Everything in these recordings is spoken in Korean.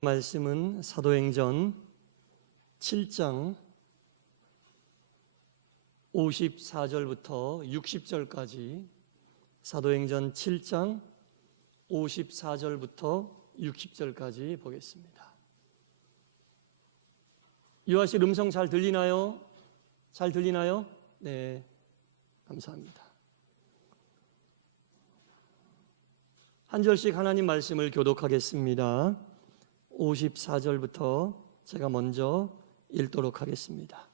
말씀은 사도행전 7장 54절부터 60절까지, 사도행전 7장 54절부터 60절까지 보겠습니다. 유아실 음성 잘 들리나요? 잘 들리나요? 네, 감사합니다. 한 절씩 하나님 말씀을 교독하겠습니다. 54절부터 제가 먼저 읽도록 하겠습니다.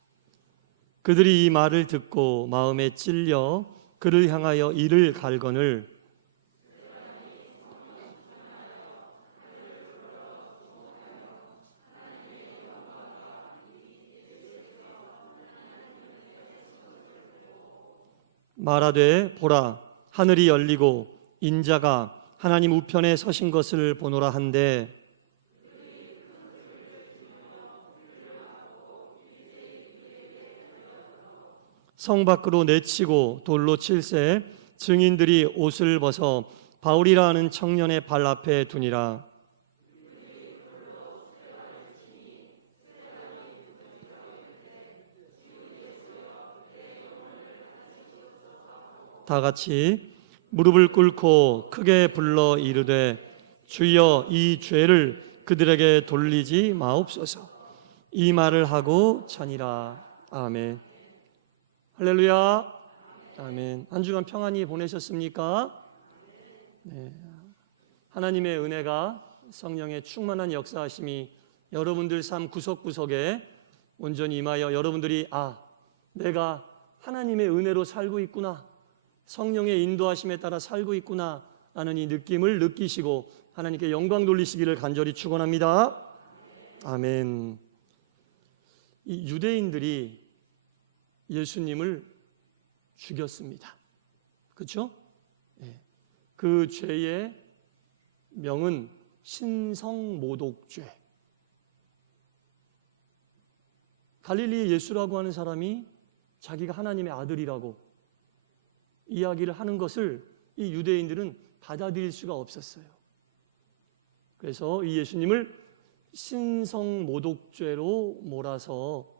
그들이 이 말을 듣고 마음에 찔려 그를 향하여 이를 갈거늘 말하되 보라, 하늘이 열리고 인자가 하나님 우편에 서신 것을 보노라 한데, 성 밖으로 내치고 돌로 칠새 증인들이 옷을 벗어 바울이라 하는 청년의 발 앞에 두니라. 다 같이 무릎을 꿇고 크게 불러 이르되 주여 이 죄를 그들에게 돌리지 마옵소서. 이 말을 하고 자니라. 아멘. 할렐루야. 아멘. 한 주간 평안히 보내셨습니까? 네. 하나님의 은혜가, 성령의 충만한 역사하심이 여러분들 삶 구석구석에 온전히 임하여 여러분들이 내가 하나님의 은혜로 살고 있구나, 성령의 인도하심에 따라 살고 있구나 라는 이 느낌을 느끼시고 하나님께 영광 돌리시기를 간절히 축원합니다. 아멘. 이 유대인들이 예수님을 죽였습니다. 그렇죠? 네. 그 죄의 명은 신성모독죄. 갈릴리 예수라고 하는 사람이 자기가 하나님의 아들이라고 이야기를 하는 것을 이 유대인들은 받아들일 수가 없었어요. 그래서 이 예수님을 신성모독죄로 몰아서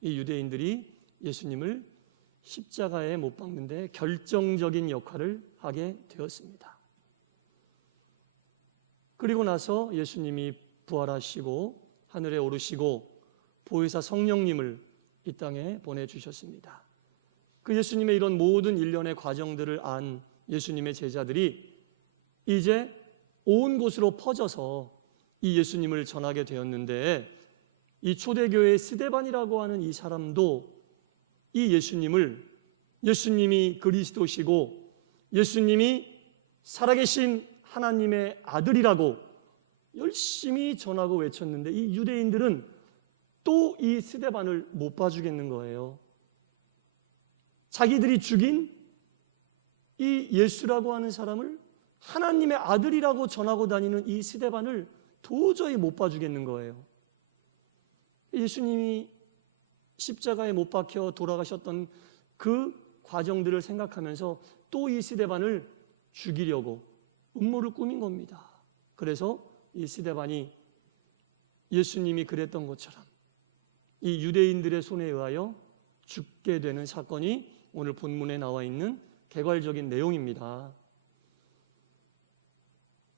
이 유대인들이 예수님을 십자가에 못 박는데 결정적인 역할을 하게 되었습니다. 그리고 나서 예수님이 부활하시고 하늘에 오르시고 보혜사 성령님을 이 땅에 보내주셨습니다. 그 예수님의 이런 모든 일련의 과정들을 안 예수님의 제자들이 이제 온 곳으로 퍼져서 이 예수님을 전하게 되었는데, 이 초대교회의 스데반이라고 하는 이 사람도 이 예수님이 그리스도시고 예수님이 살아계신 하나님의 아들이라고 열심히 전하고 외쳤는데, 이 유대인들은 또 이 스데반을 못 봐주겠는 거예요. 자기들이 죽인 이 예수라고 하는 사람을 하나님의 아들이라고 전하고 다니는 이 스데반을 도저히 못 봐주겠는 거예요. 예수님이 십자가에 못 박혀 돌아가셨던 그 과정들을 생각하면서 또 이 스데반을 죽이려고 음모를 꾸민 겁니다. 그래서 이 스데반이 예수님이 그랬던 것처럼 이 유대인들의 손에 의하여 죽게 되는 사건이 오늘 본문에 나와 있는 개괄적인 내용입니다.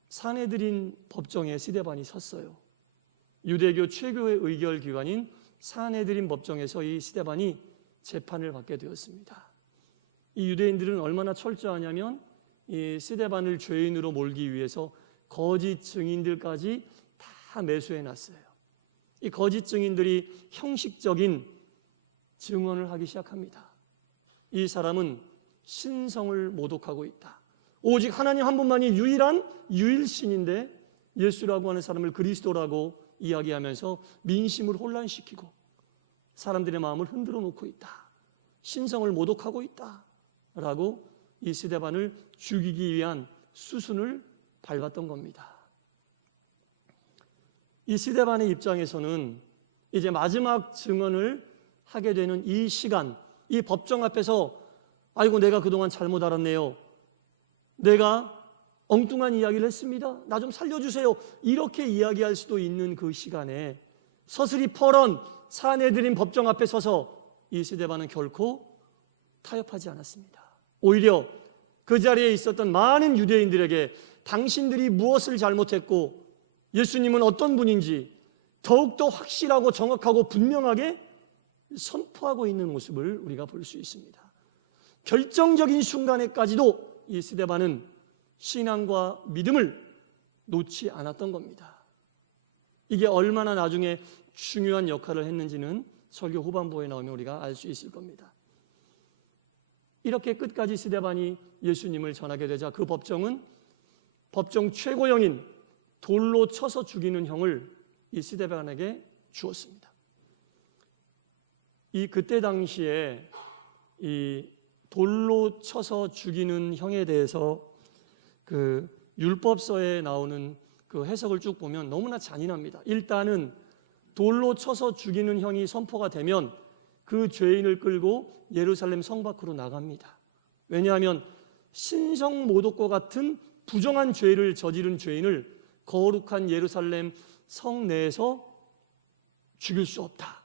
산헤드린 법정에 스데반이 섰어요. 유대교 최고의 의결기관인 산헤드린 법정에서 이 스데반이 재판을 받게 되었습니다. 이 유대인들은 얼마나 철저하냐면 이 스데반을 죄인으로 몰기 위해서 거짓 증인들까지 다 매수해 놨어요. 이 거짓 증인들이 형식적인 증언을 하기 시작합니다. 이 사람은 신성을 모독하고 있다. 오직 하나님 한 분만이 유일한 유일신인데 예수라고 하는 사람을 그리스도라고 이야기하면서 민심을 혼란시키고 사람들의 마음을 흔들어 놓고 있다. 신성을 모독하고 있다 라고 이 스데반을 죽이기 위한 수순을 밟았던 겁니다. 이 스데반의 입장에서는 이제 마지막 증언을 하게 되는 이 시간, 이 법정 앞에서 아이고 내가 그동안 잘못 알았네요, 내가 엉뚱한 이야기를 했습니다. 나 좀 살려주세요. 이렇게 이야기할 수도 있는 그 시간에 서슬이 펄언 사내들인 법정 앞에 서서 이 스데반은 결코 타협하지 않았습니다. 오히려 그 자리에 있었던 많은 유대인들에게 당신들이 무엇을 잘못했고 예수님은 어떤 분인지 더욱더 확실하고 정확하고 분명하게 선포하고 있는 모습을 우리가 볼 수 있습니다. 결정적인 순간에까지도 이 스데반은 신앙과 믿음을 놓지 않았던 겁니다. 이게 얼마나 나중에 중요한 역할을 했는지는 설교 후반부에 나오면 우리가 알 수 있을 겁니다. 이렇게 끝까지 스데반이 예수님을 전하게 되자 그 법정은 법정 최고형인 돌로 쳐서 죽이는 형을 이 스데반에게 주었습니다. 그때 당시에 이 돌로 쳐서 죽이는 형에 대해서 그 율법서에 나오는 그 해석을 쭉 보면 너무나 잔인합니다. 일단은 돌로 쳐서 죽이는 형이 선포가 되면 그 죄인을 끌고 예루살렘 성 밖으로 나갑니다. 왜냐하면 신성모독과 같은 부정한 죄를 저지른 죄인을 거룩한 예루살렘 성 내에서 죽일 수 없다.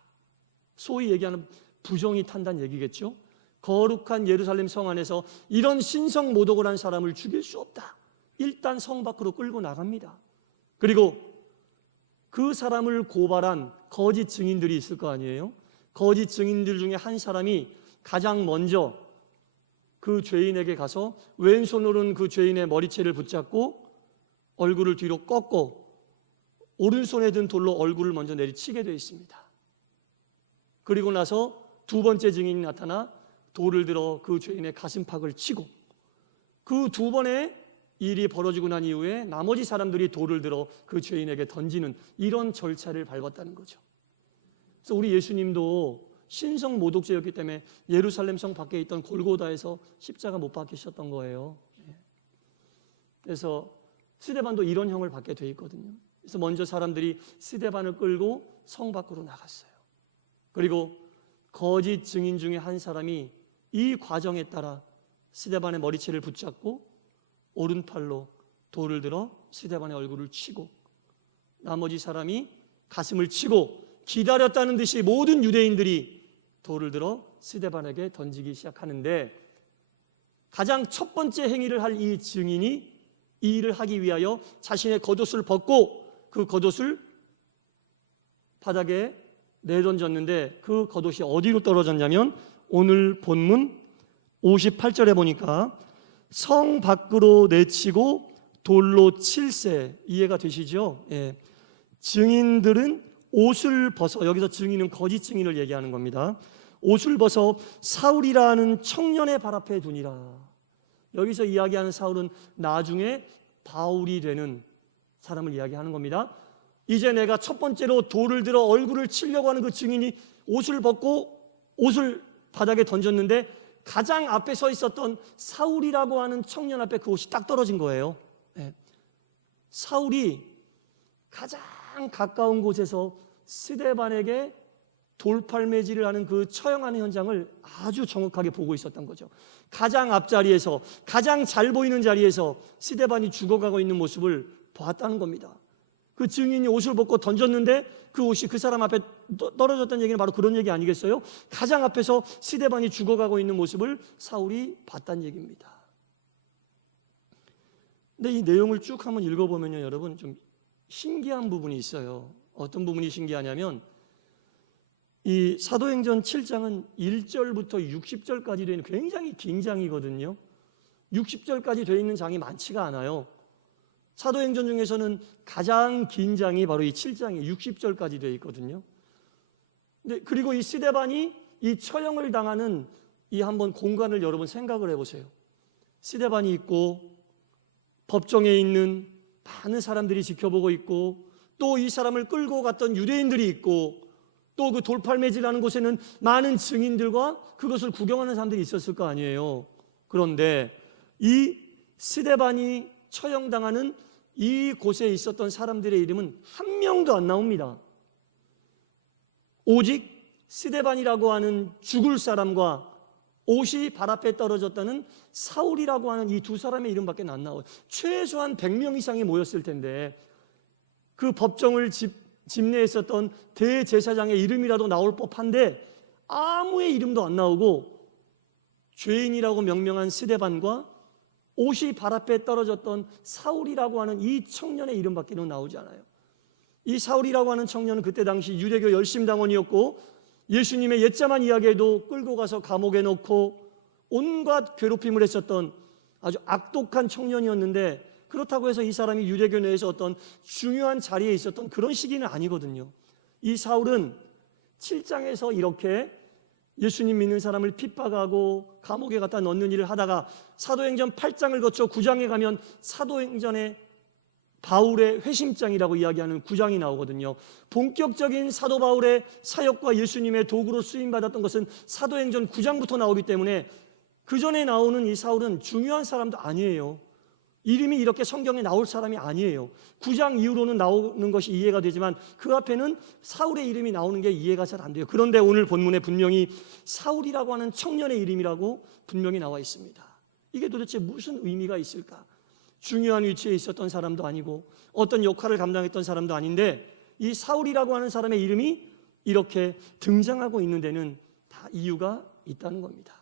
소위 얘기하는 부정이 탄다는 얘기겠죠. 거룩한 예루살렘 성 안에서 이런 신성모독을 한 사람을 죽일 수 없다. 일단 성 밖으로 끌고 나갑니다. 그리고 그 사람을 고발한 거짓 증인들이 있을 거 아니에요. 거짓 증인들 중에 한 사람이 가장 먼저 그 죄인에게 가서 왼손으로는 그 죄인의 머리채를 붙잡고 얼굴을 뒤로 꺾고 오른손에 든 돌로 얼굴을 먼저 내리치게 되어 있습니다. 그리고 나서 두 번째 증인이 나타나 돌을 들어 그 죄인의 가슴팍을 치고 그 두 번의 일이 벌어지고 난 이후에 나머지 사람들이 돌을 들어 그 죄인에게 던지는 이런 절차를 밟았다는 거죠. 그래서 우리 예수님도 신성 모독죄였기 때문에 예루살렘 성 밖에 있던 골고다에서 십자가 못 박히셨던 거예요. 그래서 스데반도 이런 형을 받게 돼 있거든요. 그래서 먼저 사람들이 스데반을 끌고 성 밖으로 나갔어요. 그리고 거짓 증인 중에 한 사람이 이 과정에 따라 스데반의 머리채를 붙잡고 오른팔로 돌을 들어 스데반의 얼굴을 치고 나머지 사람이 가슴을 치고 기다렸다는 듯이 모든 유대인들이 돌을 들어 스데반에게 던지기 시작하는데 가장 첫 번째 행위를 할 이 증인이 이 일을 하기 위하여 자신의 겉옷을 벗고 그 겉옷을 바닥에 내던졌는데 그 겉옷이 어디로 떨어졌냐면 오늘 본문 58절에 보니까 성 밖으로 내치고 돌로 칠세. 이해가 되시죠? 예. 증인들은 옷을 벗어, 여기서 증인은 거짓 증인을 얘기하는 겁니다. 옷을 벗어 사울이라는 청년의 발 앞에 두니라. 여기서 이야기하는 사울은 나중에 바울이 되는 사람을 이야기하는 겁니다. 이제 내가 첫 번째로 돌을 들어 얼굴을 치려고 하는 그 증인이 옷을 벗고 옷을 바닥에 던졌는데 가장 앞에 서 있었던 사울이라고 하는 청년 앞에 그 옷이 딱 떨어진 거예요. 네. 사울이 가장 가까운 곳에서 스데반에게 돌팔매질을 하는 그 처형하는 현장을 아주 정확하게 보고 있었던 거죠. 가장 앞자리에서 가장 잘 보이는 자리에서 스데반이 죽어가고 있는 모습을 봤다는 겁니다. 그 증인이 옷을 벗고 던졌는데 그 옷이 그 사람 앞에 떨어졌다는 얘기는 바로 그런 얘기 아니겠어요? 가장 앞에서 스데반이 죽어가고 있는 모습을 사울이 봤다는 얘기입니다. 근데 이 내용을 쭉 한번 읽어보면요, 여러분 좀 신기한 부분이 있어요. 어떤 부분이 신기하냐면 이 사도행전 7장은 1절부터 60절까지 되는 굉장히 긴 장이거든요. 60절까지 되어 있는 장이 많지가 않아요. 사도행전 중에서는 가장 긴 장이 바로 이 7장이 60절까지 되어 있거든요. 근데 그리고 이 스데반이 이 처형을 당하는 이 한번 공간을 여러분 생각을 해보세요. 스데반이 있고 법정에 있는 많은 사람들이 지켜보고 있고 또 이 사람을 끌고 갔던 유대인들이 있고 또 그 돌팔매질하는 곳에는 많은 증인들과 그것을 구경하는 사람들이 있었을 거 아니에요. 그런데 이 스데반이 처형당하는 이 곳에 있었던 사람들의 이름은 한 명도 안 나옵니다. 오직 스데반이라고 하는 죽을 사람과 옷이 발 앞에 떨어졌다는 사울이라고 하는 이 두 사람의 이름밖에 안 나와요. 최소한 100명 이상이 모였을 텐데 그 법정을 집례했었던 대제사장의 이름이라도 나올 법한데 아무의 이름도 안 나오고 죄인이라고 명명한 스데반과 옷이 발 앞에 떨어졌던 사울이라고 하는 이 청년의 이름밖에는 나오지 않아요. 이 사울이라고 하는 청년은 그때 당시 유대교 열심당원이었고 예수님의 옛자만 이야기에도 끌고 가서 감옥에 넣고 온갖 괴롭힘을 했었던 아주 악독한 청년이었는데, 그렇다고 해서 이 사람이 유대교 내에서 어떤 중요한 자리에 있었던 그런 시기는 아니거든요. 이 사울은 7장에서 이렇게 예수님 믿는 사람을 핍박하고 감옥에 갖다 넣는 일을 하다가 사도행전 8장을 거쳐 9장에 가면 사도행전의 바울의 회심장이라고 이야기하는 9장이 나오거든요. 본격적인 사도 바울의 사역과 예수님의 도구로 쓰임받았던 것은 사도행전 9장부터 나오기 때문에 그 전에 나오는 이 사울은 중요한 사람도 아니에요. 이름이 이렇게 성경에 나올 사람이 아니에요. 9장 이후로는 나오는 것이 이해가 되지만 그 앞에는 사울의 이름이 나오는 게 이해가 잘 안 돼요. 그런데 오늘 본문에 분명히 사울이라고 하는 청년의 이름이라고 분명히 나와 있습니다. 이게 도대체 무슨 의미가 있을까? 중요한 위치에 있었던 사람도 아니고 어떤 역할을 감당했던 사람도 아닌데 이 사울이라고 하는 사람의 이름이 이렇게 등장하고 있는 데는 다 이유가 있다는 겁니다.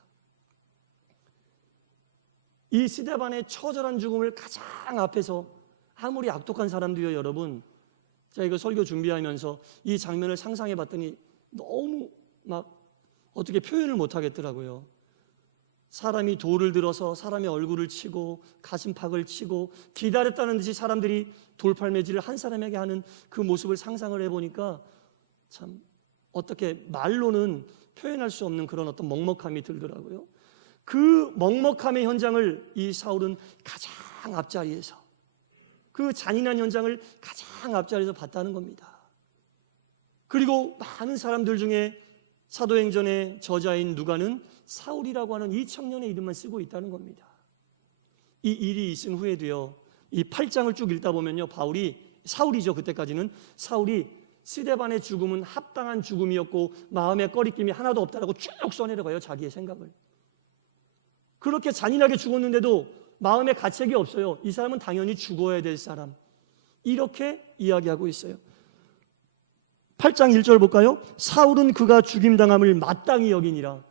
이 스데반의 처절한 죽음을 가장 앞에서, 아무리 악독한 사람도요, 여러분, 제가 이거 설교 준비하면서 이 장면을 상상해 봤더니 너무 막 어떻게 표현을 못 하겠더라고요. 사람이 돌을 들어서 사람의 얼굴을 치고 가슴팍을 치고 기다렸다는 듯이 사람들이 돌팔매질을 한 사람에게 하는 그 모습을 상상을 해보니까 참 어떻게 말로는 표현할 수 없는 그런 어떤 먹먹함이 들더라고요. 그 먹먹함의 현장을 이 사울은 가장 앞자리에서, 그 잔인한 현장을 가장 앞자리에서 봤다는 겁니다. 그리고 많은 사람들 중에 사도행전의 저자인 누가는 사울이라고 하는 이 청년의 이름만 쓰고 있다는 겁니다. 이 일이 있은 후에도요, 이 8장을 쭉 읽다 보면요, 사울이죠, 그때까지는 사울이 스데반의 죽음은 합당한 죽음이었고 마음에 꺼리낌이 하나도 없다라고 쭉 써내려가요, 자기의 생각을. 그렇게 잔인하게 죽었는데도 마음에 가책이 없어요. 이 사람은 당연히 죽어야 될 사람, 이렇게 이야기하고 있어요. 8장 1절 볼까요? 사울은 그가 죽임당함을 마땅히 여기니라.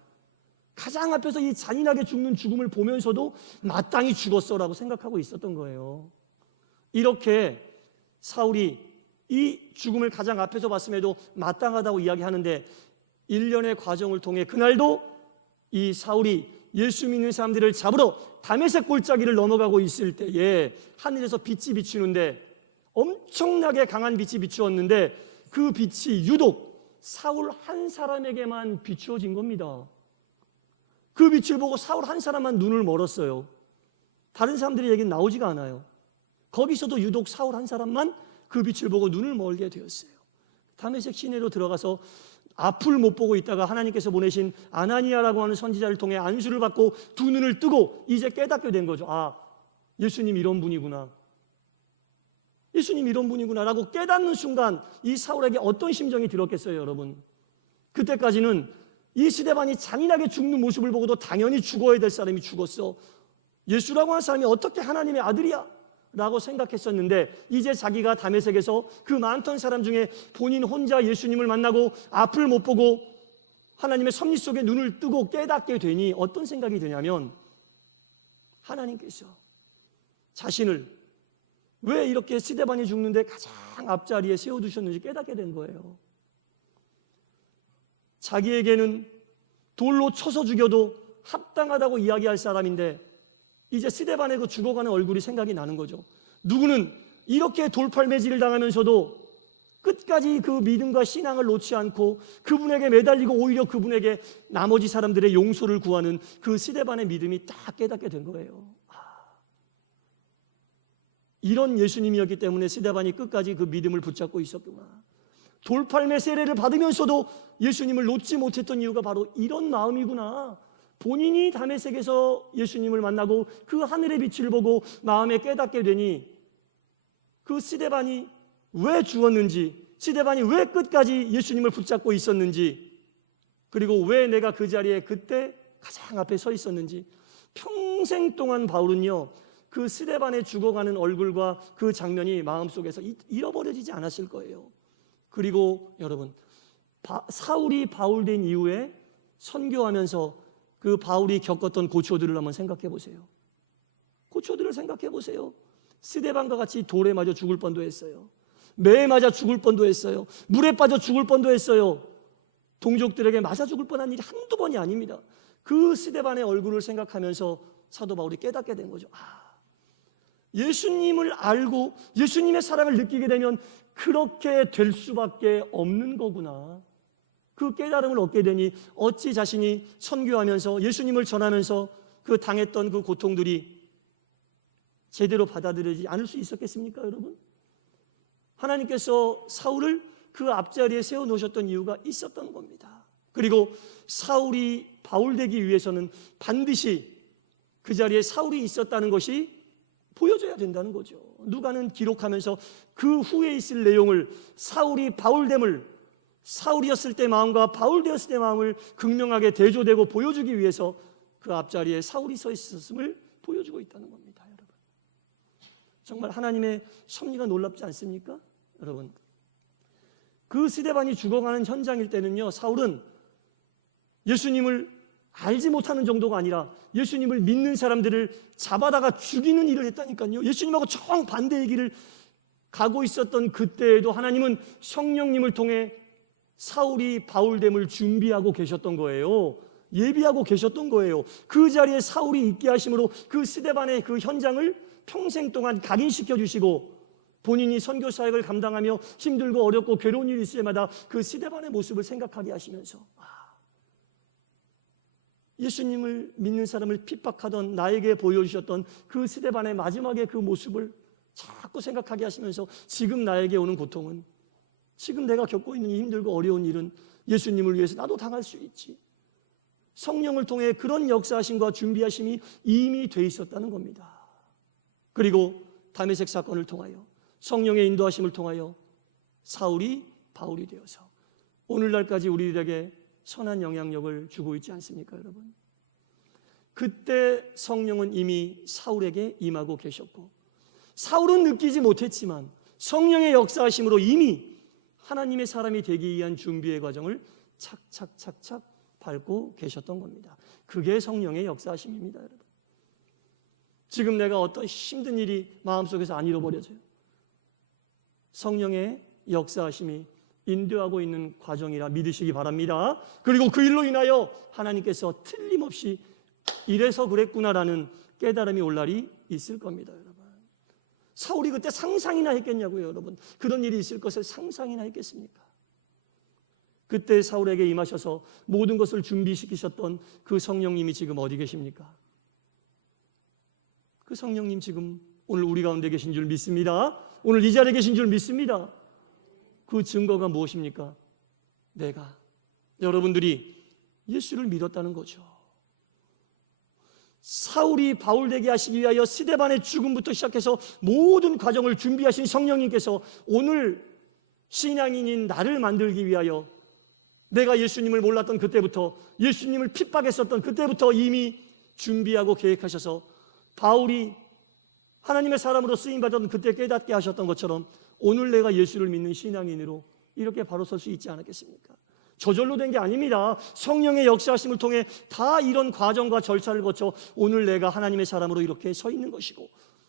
가장 앞에서 이 잔인하게 죽는 죽음을 보면서도 마땅히 죽었어라고 생각하고 있었던 거예요. 이렇게 사울이 이 죽음을 가장 앞에서 봤음에도 마땅하다고 이야기하는데, 1년의 과정을 통해 그날도 이 사울이 예수 믿는 사람들을 잡으러 다메섹 골짜기를 넘어가고 있을 때에 하늘에서 빛이 비추는데, 엄청나게 강한 빛이 비추었는데 그 빛이 유독 사울 한 사람에게만 비추어진 겁니다. 그 빛을 보고 사울 한 사람만 눈을 멀었어요. 다른 사람들의 얘기는 나오지가 않아요. 거기서도 유독 사울 한 사람만 그 빛을 보고 눈을 멀게 되었어요. 다메섹 시내로 들어가서 앞을 못 보고 있다가 하나님께서 보내신 아나니아라고 하는 선지자를 통해 안수를 받고 두 눈을 뜨고 이제 깨닫게 된 거죠. 아, 예수님 이런 분이구나, 예수님 이런 분이구나라고 깨닫는 순간 이 사울에게 어떤 심정이 들었겠어요, 여러분? 그때까지는 이 스데반이 잔인하게 죽는 모습을 보고도 당연히 죽어야 될 사람이 죽었어, 예수라고 하는 사람이 어떻게 하나님의 아들이야? 라고 생각했었는데, 이제 자기가 다메섹에서 그 많던 사람 중에 본인 혼자 예수님을 만나고 앞을 못 보고 하나님의 섭리 속에 눈을 뜨고 깨닫게 되니 어떤 생각이 드냐면, 하나님께서 자신을 왜 이렇게 스데반이 죽는데 가장 앞자리에 세워두셨는지 깨닫게 된 거예요. 자기에게는 돌로 쳐서 죽여도 합당하다고 이야기할 사람인데 이제 스데반의 그 죽어가는 얼굴이 생각이 나는 거죠. 누구는 이렇게 돌팔매질을 당하면서도 끝까지 그 믿음과 신앙을 놓지 않고 그분에게 매달리고 오히려 그분에게 나머지 사람들의 용서를 구하는 그 스데반의 믿음이 딱 깨닫게 된 거예요. 이런 예수님이었기 때문에 스데반이 끝까지 그 믿음을 붙잡고 있었구나. 돌팔매 세례를 받으면서도 예수님을 놓지 못했던 이유가 바로 이런 마음이구나. 본인이 다메섹에서 예수님을 만나고 그 하늘의 빛을 보고 마음에 깨닫게 되니 그 스데반이 왜 죽었는지, 스데반이 왜 끝까지 예수님을 붙잡고 있었는지, 그리고 왜 내가 그 자리에 그때 가장 앞에 서 있었는지, 평생 동안 바울은요 그 스데반의 죽어가는 얼굴과 그 장면이 마음속에서 잃어버려지지 않았을 거예요. 그리고 여러분, 사울이 바울 된 이후에 선교하면서 그 바울이 겪었던 고초들을 한번 생각해 보세요. 고초들을 생각해 보세요. 스데반과 같이 돌에 맞아 죽을 뻔도 했어요. 매에 맞아 죽을 뻔도 했어요. 물에 빠져 죽을 뻔도 했어요. 동족들에게 맞아 죽을 뻔한 일이 한두 번이 아닙니다. 그 스데반의 얼굴을 생각하면서 사도 바울이 깨닫게 된 거죠. 예수님을 알고 예수님의 사랑을 느끼게 되면 그렇게 될 수밖에 없는 거구나. 그 깨달음을 얻게 되니 어찌 자신이 선교하면서 예수님을 전하면서 그 당했던 그 고통들이 제대로 받아들이지 않을 수 있었겠습니까, 여러분? 하나님께서 사울을 그 앞자리에 세워놓으셨던 이유가 있었던 겁니다. 그리고 사울이 바울 되기 위해서는 반드시 그 자리에 사울이 있었다는 것이 보여줘야 된다는 거죠. 누가는 기록하면서 그 후에 있을 내용을 사울이 바울됨을, 사울이었을 때 마음과 바울 되었을 때 마음을 극명하게 대조되고 보여주기 위해서 그 앞자리에 사울이 서 있었음을 보여주고 있다는 겁니다. 여러분, 정말 하나님의 섭리가 놀랍지 않습니까? 여러분, 그 스데반이 죽어가는 현장일 때는요, 사울은 예수님을 알지 못하는 정도가 아니라 예수님을 믿는 사람들을 잡아다가 죽이는 일을 했다니까요. 예수님하고 정반대의 길을 가고 있었던 그때에도 하나님은 성령님을 통해 사울이 바울됨을 준비하고 계셨던 거예요. 예비하고 계셨던 거예요. 그 자리에 사울이 있게 하심으로 그 스데반의 그 현장을 평생 동안 각인시켜 주시고, 본인이 선교 사역을 감당하며 힘들고 어렵고 괴로운 일이 있을 때마다 그 스데반의 모습을 생각하게 하시면서, 예수님을 믿는 사람을 핍박하던 나에게 보여주셨던 그 스데반의 마지막에 그 모습을 자꾸 생각하게 하시면서, 지금 나에게 오는 고통은, 지금 내가 겪고 있는 힘들고 어려운 일은 예수님을 위해서 나도 당할 수 있지. 성령을 통해 그런 역사하심과 준비하심이 이미 돼 있었다는 겁니다. 그리고 다메섹 사건을 통하여, 성령의 인도하심을 통하여 사울이 바울이 되어서 오늘날까지 우리들에게 선한 영향력을 주고 있지 않습니까, 여러분? 그때 성령은 이미 사울에게 임하고 계셨고, 사울은 느끼지 못했지만 성령의 역사하심으로 이미 하나님의 사람이 되기 위한 준비의 과정을 착착착착 밟고 계셨던 겁니다. 그게 성령의 역사하심입니다, 여러분. 지금 내가 어떤 힘든 일이 마음속에서 안 잃어버려져요. 성령의 역사하심이 인도하고 있는 과정이라 믿으시기 바랍니다. 그리고 그 일로 인하여 하나님께서 틀림없이 이래서 그랬구나라는 깨달음이 올 날이 있을 겁니다, 여러분. 사울이 그때 상상이나 했겠냐고요, 여러분. 그런 일이 있을 것을 상상이나 했겠습니까? 그때 사울에게 임하셔서 모든 것을 준비시키셨던 그 성령님이 지금 어디 계십니까? 그 성령님 지금 오늘 우리 가운데 계신 줄 믿습니다. 오늘 이 자리에 계신 줄 믿습니다. 그 증거가 무엇입니까? 내가, 여러분들이 예수를 믿었다는 거죠. 사울이 바울 되게 하시기 위하여 스데반의 죽음부터 시작해서 모든 과정을 준비하신 성령님께서 오늘 신앙인인 나를 만들기 위하여, 내가 예수님을 몰랐던 그때부터, 예수님을 핍박했었던 그때부터 이미 준비하고 계획하셔서 바울이 하나님의 사람으로 쓰임받았던 그때 깨닫게 하셨던 것처럼 오늘 내가 예수를 믿는 신앙인으로 이렇게 바로 설 수 있지 않았겠습니까? 저절로 된 게 아닙니다. 성령의 역사하심을 통해 다 이런 과정과 절차를 거쳐 오늘 내가 하나님의 사람으로 이렇게 서 있는 것이고,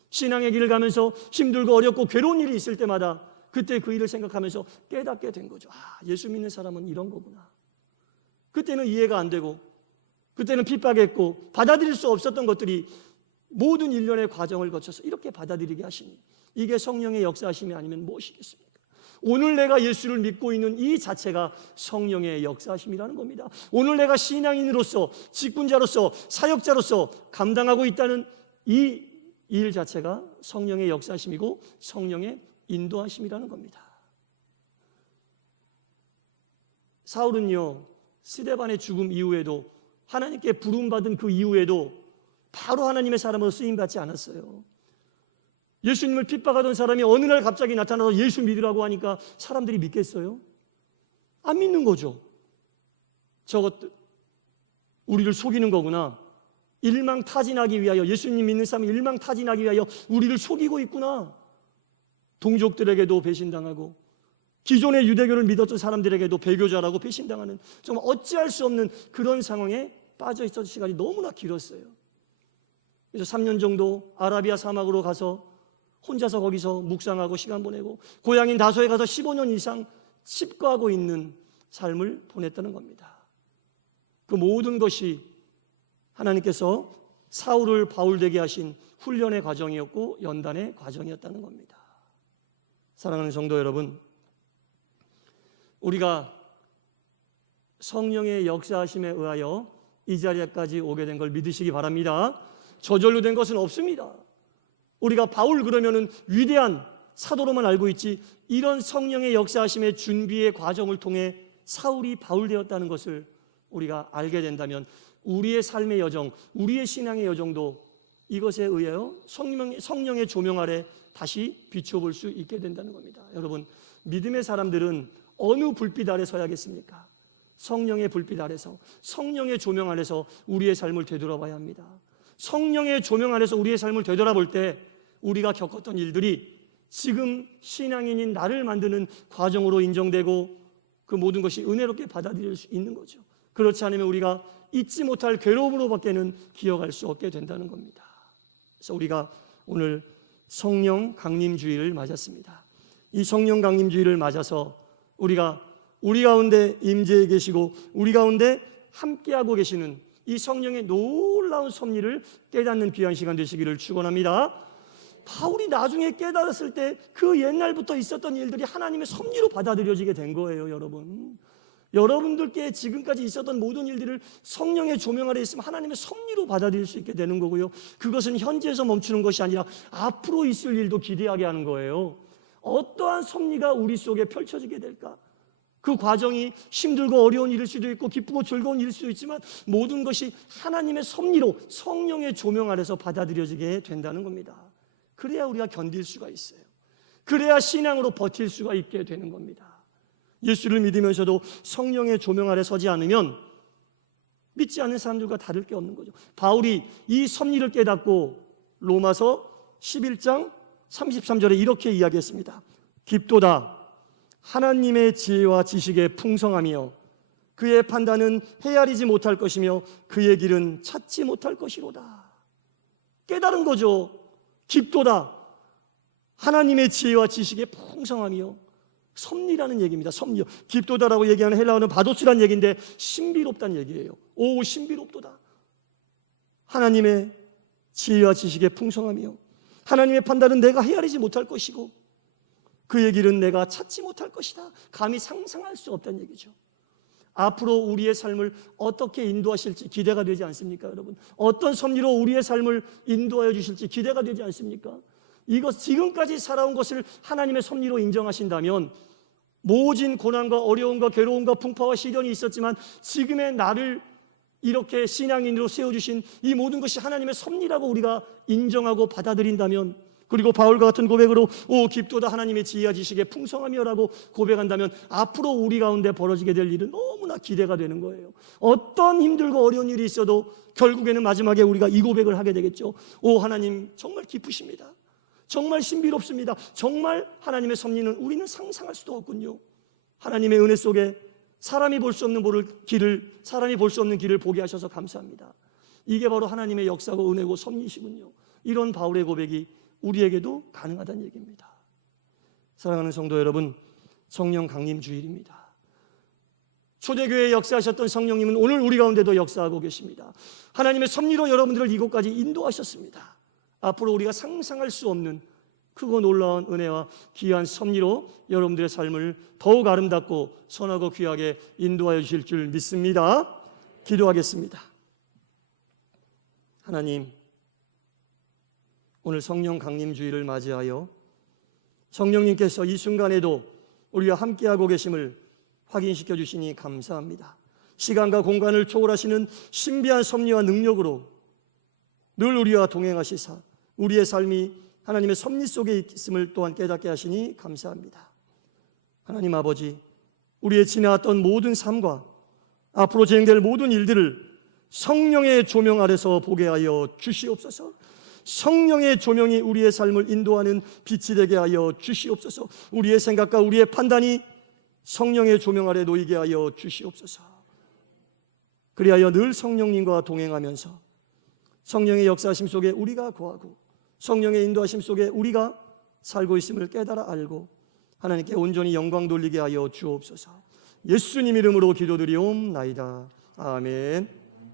신앙의 길을 가면서 힘들고 어렵고 괴로운 일이 있을 때마다 그때 그 일을 생각하면서 깨닫게 된 거죠. 예수 믿는 사람은 이런 거구나. 그때는 이해가 안 되고, 그때는 핍박했고 받아들일 수 없었던 것들이 모든 일련의 과정을 거쳐서 이렇게 받아들이게 하시니, 이게 성령의 역사하심이 아니면 무엇이겠습니까? 오늘 내가 예수를 믿고 있는 이 자체가 성령의 역사하심이라는 겁니다. 오늘 내가 신앙인으로서, 직분자로서, 사역자로서 감당하고 있다는 이 일 자체가 성령의 역사하심이고 성령의 인도하심이라는 겁니다. 사울은요, 스데반의 죽음 이후에도, 하나님께 부름받은 그 이후에도 바로 하나님의 사람으로 쓰임받지 않았어요. 예수님을 핍박하던 사람이 어느 날 갑자기 나타나서 예수 믿으라고 하니까 사람들이 믿겠어요? 안 믿는 거죠. 저것들 우리를 속이는 거구나. 일망타진하기 위하여, 예수님 믿는 사람이 일망타진하기 위하여 우리를 속이고 있구나. 동족들에게도 배신당하고 기존의 유대교를 믿었던 사람들에게도 배교자라고 배신당하는, 정말 어찌할 수 없는 그런 상황에 빠져 있었던 시간이 너무나 길었어요. 그래서 3년 정도 아라비아 사막으로 가서 혼자서 거기서 묵상하고 시간 보내고, 고향인 다소에 가서 15년 이상 칩거하고 있는 삶을 보냈다는 겁니다. 그 모든 것이 하나님께서 사울을 바울되게 하신 훈련의 과정이었고 연단의 과정이었다는 겁니다. 사랑하는 성도 여러분, 우리가 성령의 역사하심에 의하여 이 자리에까지 오게 된 걸 믿으시기 바랍니다. 저절로 된 것은 없습니다. 우리가 바울 그러면은 위대한 사도로만 알고 있지, 이런 성령의 역사하심의 준비의 과정을 통해 사울이 바울 되었다는 것을 우리가 알게 된다면 우리의 삶의 여정, 우리의 신앙의 여정도 이것에 의하여 성령의 조명 아래 다시 비춰볼 수 있게 된다는 겁니다. 여러분, 믿음의 사람들은 어느 불빛 아래 서야겠습니까? 성령의 불빛 아래서, 성령의 조명 아래서 우리의 삶을 되돌아봐야 합니다. 성령의 조명 아래서 우리의 삶을 되돌아볼 때 우리가 겪었던 일들이 지금 신앙인인 나를 만드는 과정으로 인정되고 그 모든 것이 은혜롭게 받아들일 수 있는 거죠. 그렇지 않으면 우리가 잊지 못할 괴로움으로밖에는 기억할 수 없게 된다는 겁니다. 그래서 우리가 오늘 성령 강림주의를 맞았습니다. 이 성령 강림주의를 맞아서 우리가 우리 가운데 임재해 계시고 우리 가운데 함께하고 계시는 이 성령의 놀라운 섭리를 깨닫는 귀한 시간 되시기를 축원합니다. 바울이 나중에 깨달았을 때 그 옛날부터 있었던 일들이 하나님의 섭리로 받아들여지게 된 거예요. 여러분들께 지금까지 있었던 모든 일들을 성령의 조명 아래 있으면 하나님의 섭리로 받아들일 수 있게 되는 거고요. 그것은 현재에서 멈추는 것이 아니라 앞으로 있을 일도 기대하게 하는 거예요. 어떠한 섭리가 우리 속에 펼쳐지게 될까? 그 과정이 힘들고 어려운 일일 수도 있고 기쁘고 즐거운 일일 수도 있지만 모든 것이 하나님의 섭리로 성령의 조명 아래서 받아들여지게 된다는 겁니다. 그래야 우리가 견딜 수가 있어요. 그래야 신앙으로 버틸 수가 있게 되는 겁니다. 예수를 믿으면서도 성령의 조명 아래 서지 않으면 믿지 않는 사람들과 다를 게 없는 거죠. 바울이 이 섭리를 깨닫고 로마서 11장 33절에 이렇게 이야기했습니다. 깊도다 하나님의 지혜와 지식의 풍성하며 그의 판단은 헤아리지 못할 것이며 그의 길은 찾지 못할 것이로다. 깨달은 거죠. 깊도다 하나님의 지혜와 지식의 풍성하며, 섭리라는 얘기입니다. 섭리요. 깊도다라고 얘기하는 헬라어는 바도스라는 얘기인데 신비롭다는 얘기예요. 오, 신비롭도다. 하나님의 지혜와 지식의 풍성하며 하나님의 판단은 내가 헤아리지 못할 것이고 그의 길은 내가 찾지 못할 것이다. 감히 상상할 수 없다는 얘기죠. 앞으로 우리의 삶을 어떻게 인도하실지 기대가 되지 않습니까, 여러분? 어떤 섭리로 우리의 삶을 인도하여 주실지 기대가 되지 않습니까? 이것 지금까지 살아온 것을 하나님의 섭리로 인정하신다면 모진 고난과 어려움과 괴로움과 풍파와 시련이 있었지만 지금의 나를 이렇게 신앙인으로 세워주신 이 모든 것이 하나님의 섭리라고 우리가 인정하고 받아들인다면, 그리고 바울과 같은 고백으로 오 깊도다 하나님의 지혜와 지식의 풍성함이여라고 고백한다면 앞으로 우리 가운데 벌어지게 될 일은 너무나 기대가 되는 거예요. 어떤 힘들고 어려운 일이 있어도 결국에는 마지막에 우리가 이 고백을 하게 되겠죠. 오 하나님 정말 기쁘십니다. 정말 신비롭습니다. 정말 하나님의 섭리는 우리는 상상할 수도 없군요. 하나님의 은혜 속에 사람이 볼 수 없는 사람이 볼 수 없는 길을 보게 하셔서 감사합니다. 이게 바로 하나님의 역사고 은혜고 섭리시군요. 이런 바울의 고백이 우리에게도 가능하다는 얘기입니다. 사랑하는 성도 여러분, 성령 강림 주일입니다. 초대교회에 역사하셨던 성령님은 오늘 우리 가운데도 역사하고 계십니다. 하나님의 섭리로 여러분들을 이곳까지 인도하셨습니다. 앞으로 우리가 상상할 수 없는 크고 놀라운 은혜와 귀한 섭리로 여러분들의 삶을 더욱 아름답고 선하고 귀하게 인도하여 주실 줄 믿습니다. 기도하겠습니다. 하나님, 오늘 성령 강림주의를 맞이하여 성령님께서 이 순간에도 우리와 함께하고 계심을 확인시켜 주시니 감사합니다. 시간과 공간을 초월하시는 신비한 섭리와 능력으로 늘 우리와 동행하시사 우리의 삶이 하나님의 섭리 속에 있음을 또한 깨닫게 하시니 감사합니다. 하나님 아버지, 우리의 지나왔던 모든 삶과 앞으로 진행될 모든 일들을 성령의 조명 아래서 보게 하여 주시옵소서. 성령의 조명이 우리의 삶을 인도하는 빛이 되게 하여 주시옵소서. 우리의 생각과 우리의 판단이 성령의 조명 아래 놓이게 하여 주시옵소서. 그리하여 늘 성령님과 동행하면서 성령의 역사하심 속에 우리가 거하고 성령의 인도하심 속에 우리가 살고 있음을 깨달아 알고 하나님께 온전히 영광 돌리게 하여 주옵소서. 예수님 이름으로 기도드리옵나이다. 아멘.